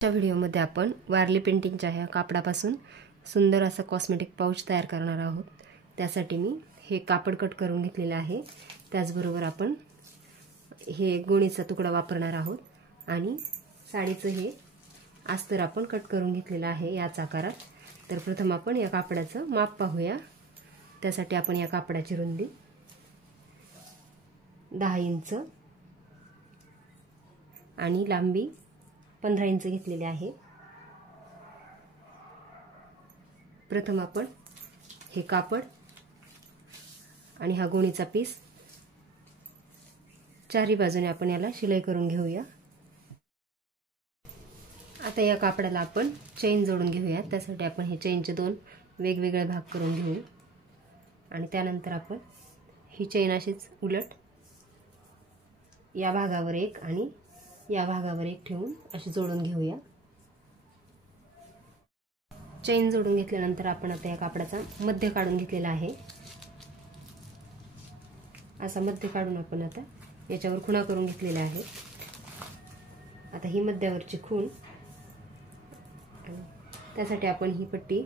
च्या व्हिडिओमध्ये आपण वारली पेंटिंगच्या ह्या कापडापासून सुंदर असा कॉस्मेटिक पाउच तयार करणार आहोत। त्यासाठी मी हे कापड कट करून घेतलेले आहे। त्याचबरोबर आपण हे गोणीचा तुकडा वापरणार आहोत आणि साडीचं हे अस्तर आपण कट करून घेतलेलं आहे याच आकारात। तर प्रथम आपण या कापडाचं माप पाहूया। त्यासाठी आपण या कापडाची रुंदी 10 इंच आणि लांबी 15 इंच घेतलेले आहे। प्रथम आपण हे कापड आणि हा गोणीचा पीस चारी बाजूने आपण याला शिलाई करून घेऊया। आता या कापडाला आपण चेन जोडून घेऊया। त्यासाठी आपण हे चेनचे दोन वेगवेगळे भाग करून घेऊ आणि त्यानंतर आपण ही चेन अशीच उलट या भागावर एक आणि या भागावर एक ठेवून अशी जोडून घेऊया। चेन जोडून घेतल्यानंतर आपण आता या कापडाचा मध्य काढून घेतलेला आहे। असा मध्य काढून आपण आता याच्यावर खुणा करून घेतलेला आहे। आता ही मध्यावरची खूण, त्यासाठी आपण ही पट्टी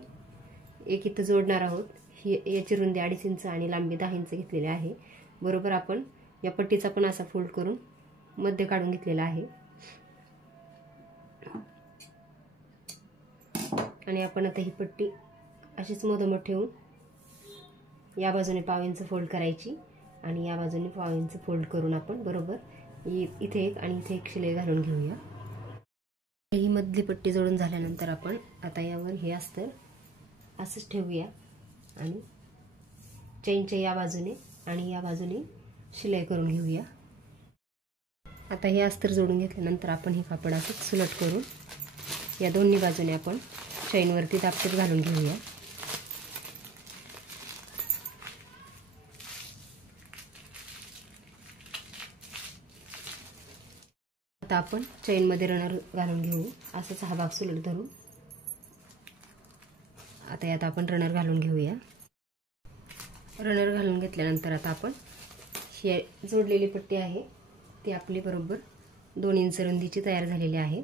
एक इथं जोडणार आहोत। ही याची रुंदी 2.5 इंच आणि लांबी 10 इंच घेतलेली आहे। बरोबर आपण या पट्टीचा पण असा फोल्ड करून मध्य काढून घेतलेला आहे आणि आपण आता ही पट्टी अशीच मधोमध ठेवून या बाजूने पाव इंच फोल्ड करायची आणि या बाजूने पाव इंच फोल्ड करून आपण बरोबर इथे एक आणि इथे एक शिलाई घालून घेऊया। ही मधली पट्टी जोडून झाल्यानंतर आपण आता यावर हे अस्तर असंच ठेवूया आणि चेनच्या या बाजूने आणि या बाजूने शिलाई करून घेऊया। आता हे अस्तर जोडून घेतल्यानंतर आपण हे कापड असं सुलट करून या दोन्ही बाजूने आपण चेनवरती दाबटीप घालून घेऊया। आता आपण चेनमध्ये रनर घालून घेऊ। असंच हा भाग सुलट धरून आता यात आपण रनर घालून घेऊया। रनर घालून घेतल्यानंतर आता आपण ही जोडलेली पट्टी आहे ती आपली बरोबर 2 इंच रुंदीची तयार झालेली आहे।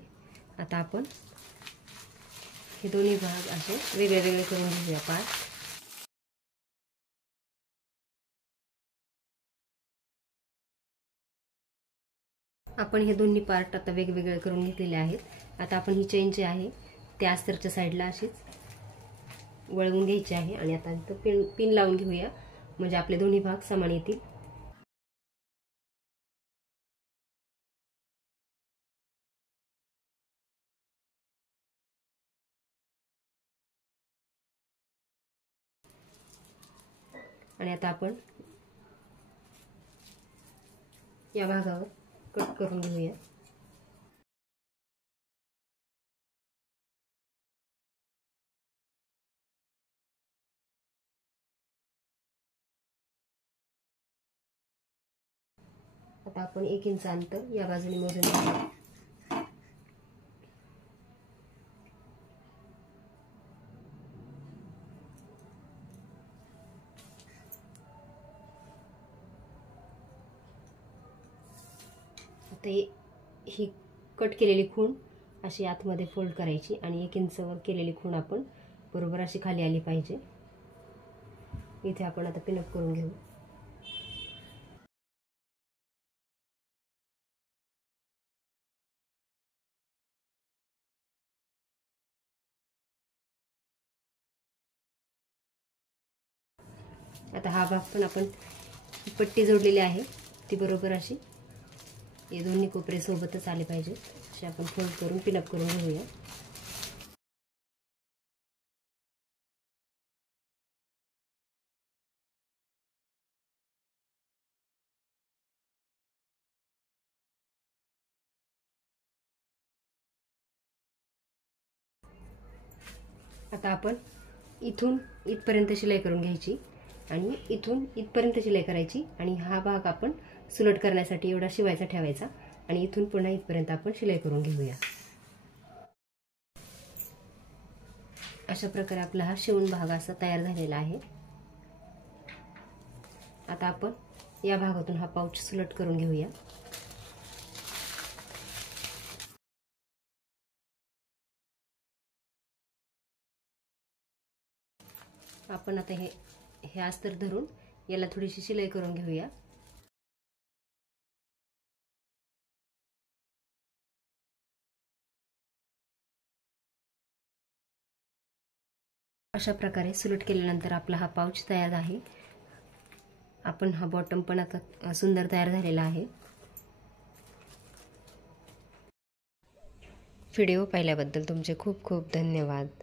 आता आपण हे दोन्ही भाग असे वेगळे वेगळे करून घेऊया पार्ट। आपण हे दोन्ही पार्ट आता वेगवेगळे करून घेतलेले आहेत। आता आपण ही चेन जी आहे त्या अस्तरच्या साईडला अशीच वळवून घ्यायची आहे आणि आता इथं पिन लावून घेऊया म्हणजे आपले दोन्ही भाग समान येतील। आणि आता आपण या भागावर कट करून घेऊया। आता आपण 1 इंच अंतर या बाजूने मोजून घेऊया। आता ही कट केलेली खूण अशी आतमध्ये फोल्ड करायची आणि 1 इंच वर केलेली खूण आपण बरोबर अशी खाली आली पाहिजे। इथे आपण आता पिनअप करून घेऊ। आता हा भाग पण आपण पट्टी जोडलेली आहे ती बरोबर अशी हे दोन्ही कोपरे सोबतच आले पाहिजे असे आपण फोल्ड करून पिनअप करून घेऊया। आता आपण इथून इथपर्यंत शिलाई करून घ्यायची आणि इथून इथपर्यंत शिलाई करायची आणि हा भाग आपण सुलट करण्यासाठी एवढा शिवायचा ठेवायचा आणि इथून पुन्हा इथपर्यंत आपण शिलाई करून घेऊया। अशा प्रकारे आपला हा शिवून भाग असा तयार झालेला आहे। आता आपण या भागातून हा पाउच सुलट करून घेऊया। आपण आता हे अस्तर धरून याला थोडीशी शिलाई करून घेऊया। अशा प्रकारे सुलट केल्यानंतर आपला हा पाऊच तयार आहे। आपण हा बॉटम पण आता सुंदर तयार झालेला आहे। व्हिडिओ पाहिल्याबद्दल तुमचे खूप खूप धन्यवाद।